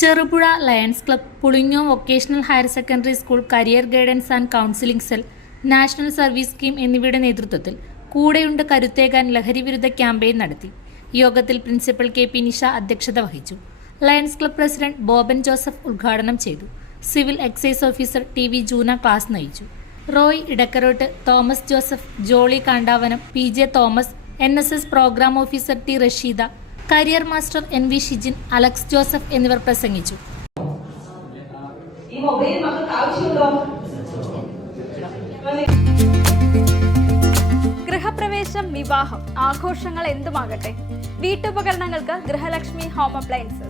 Cherupuzha Lions Club Pulingome vocational higher secondary school career guidance and counselling cell national service scheme എന്നിവയുടെ നേതൃത്വത്തിൽ കൂടെയുണ്ട് കരുത്തേകാൻ ലഹരി വിരുദ്ധ campaign നടത്തി. യോഗത്തിൽ പ്രിൻസിപ്പൽ കെ പി നിഷ അധ്യക്ഷത വഹിച്ചു. Lions Club president Boban Joseph ഉദ്ഘാടനം ചെയ്തു. Civil excise officer T V Juna class നയിച്ചു. Roy Edakkarottu Thomas Joseph Jolly Kandavanam P J Thomas N S S programme officer T Rasheeda career master N V Shijin Alex Joseph എന്നിവർ പ്രസംഗിച്ചു. ഗൃഹപ്രവേശം വിവാഹം ആഘോഷങ്ങൾ എന്തുമാകട്ടെ? വീട്ടുപകരണങ്ങൾക്ക് Grihalakshmi home appliances.